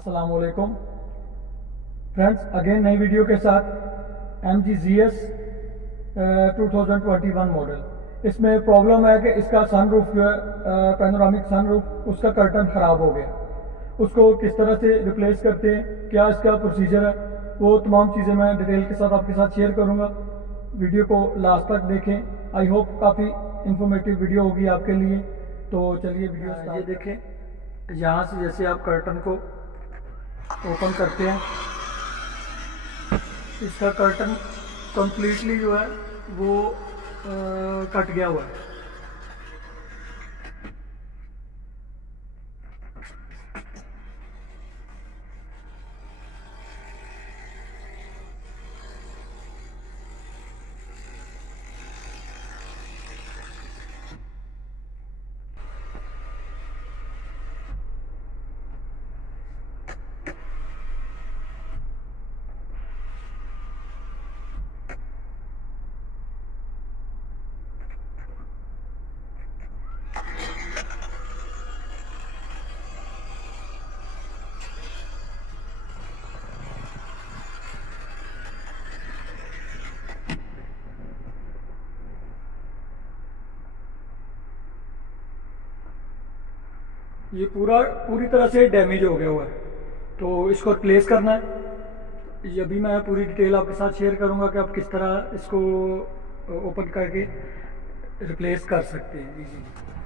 अस्सलामुअलैकुम friends, again नई video के साथ MG-ZS 2021 मॉडल। इसमें प्रॉब्लम है कि इसका सनरूफ जो है पैनोरामिक सनरूफ, उसका कर्टन ख़राब हो गया। उसको किस तरह से रिप्लेस करते हैं, क्या इसका प्रोसीजर है, वो तमाम चीज़ें मैं डिटेल के साथ आपके साथ शेयर करूँगा। वीडियो को लास्ट तक देखें। आई होप काफ़ी इंफॉर्मेटिव वीडियो होगी आपके लिए। तो चलिए वीडियो ये देखें। यहाँ से जैसे आप कर्टन को ओपन करते हैं, इसका कर्टन कंप्लीटली जो है वो कट गया हुआ है। ये पूरी तरह से डैमेज हो गया हुआ है, तो इसको रिप्लेस करना है। ये अभी मैं पूरी डिटेल आपके साथ शेयर करूंगा कि आप किस तरह इसको ओपन करके रिप्लेस कर सकते हैं। जी।